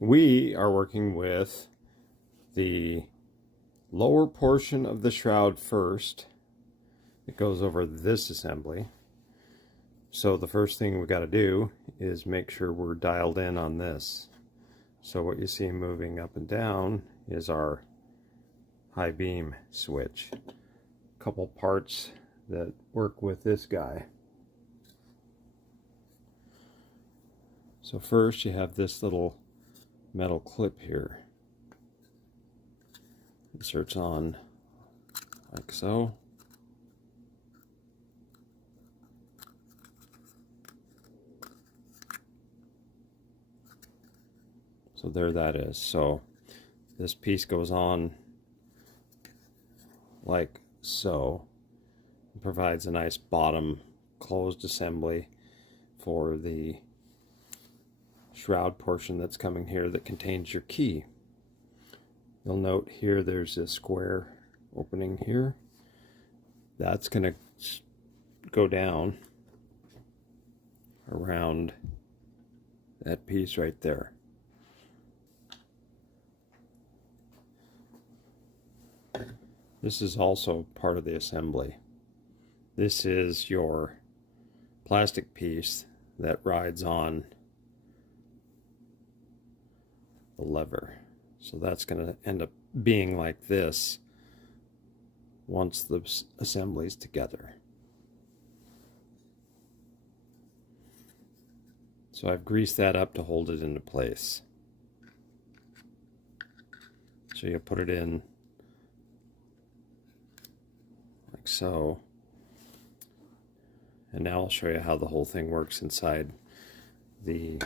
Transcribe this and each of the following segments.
We are working with the lower portion of the shroud first. It goes over this assembly. So the first thing we got to do is make sure we're dialed in on this. So what you see moving up and down is our high beam switch. A couple parts that work with this guy. So first you have this little metal clip here. Inserts on like so. So there that is. So this piece goes on like so. It provides a nice bottom closed assembly for the shroud portion that's coming here that contains your key. You'll note here there's a square opening here. That's going to go down around that piece right there. This is also part of the assembly. This is your plastic piece that rides on the lever. So that's going to end up being like this once the assembly's together. So I've greased that up to hold it into place. So you put it in like so. And now I'll show you how the whole thing works inside the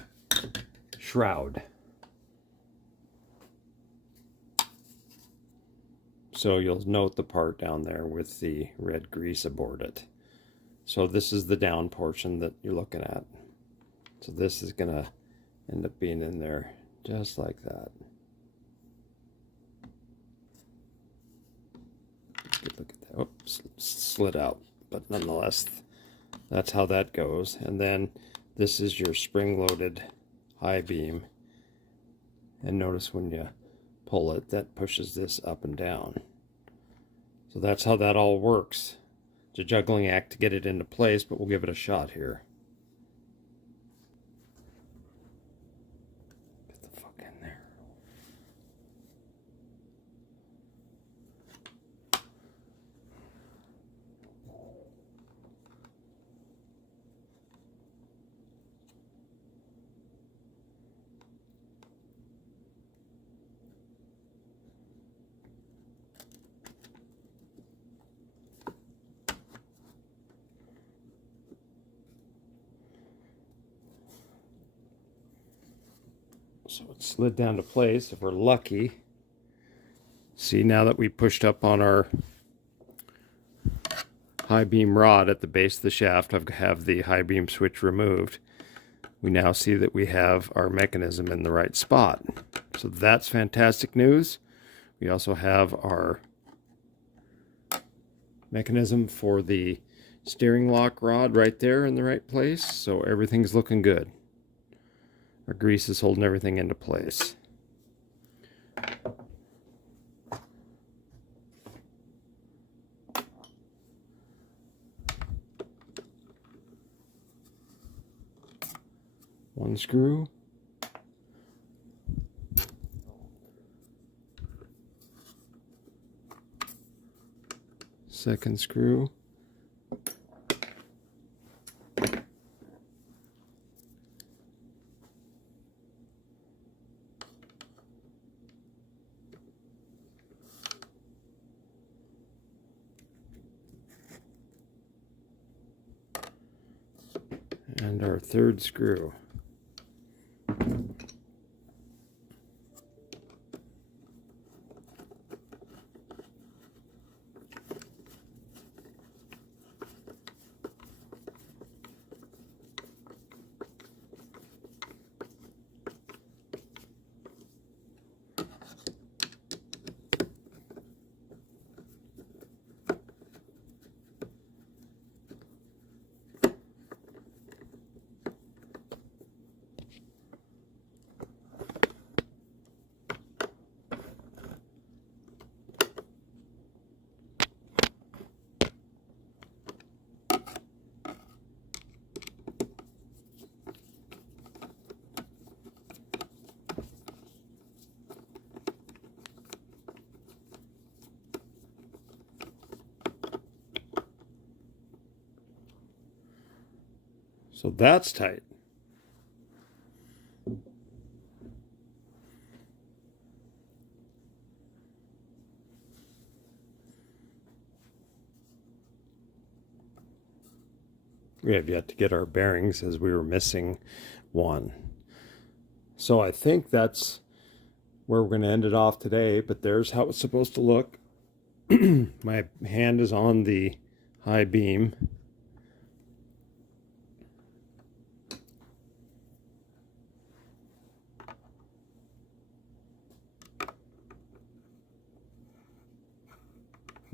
shroud. So you'll note the part down there with the red grease aboard it. So this is the down portion that you're looking at. So this is going to end up being in there just like that. Good look at that. Oops, slid out. But nonetheless, that's how that goes. And then this is your spring-loaded high beam. And notice when you pull it, that pushes this up and down. So that's how that all works. It's a juggling act to get it into place, but we'll give it a shot here. Get the fuck in there. So it slid down to place if we're lucky. See, now that we pushed up on our high beam rod at the base of the shaft, I have the high beam switch removed. We now see that we have our mechanism in the right spot. So that's fantastic news. We also have our mechanism for the steering lock rod right there in the right place. So everything's looking good. Our grease is holding everything into place. One screw. Second screw. And our third screw. So that's tight. We have yet to get our bearings as we were missing one. So I think that's where we're going to end it off today, but there's how it's supposed to look. My hand is on the high beam.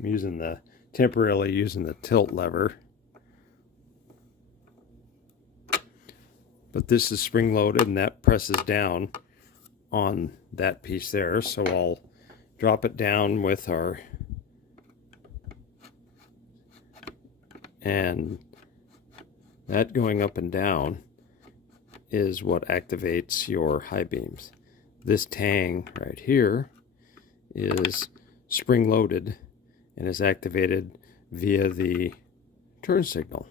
I'm temporarily using the tilt lever. But this is spring loaded and that presses down on that piece there. So I'll drop it down with our, and that going up and down is what activates your high beams. This tang right here is spring loaded and is activated via the turn signal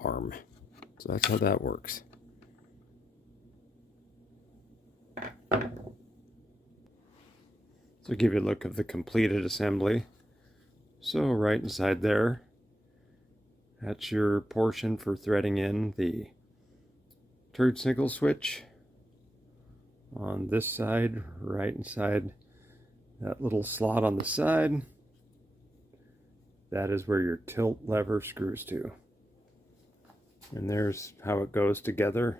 arm. So that's how that works. So give you a look of the completed assembly. So right inside there, that's your portion for threading in the turn signal switch. On this side, right inside that little slot on the side, that is where your tilt lever screws to. And there's how it goes together.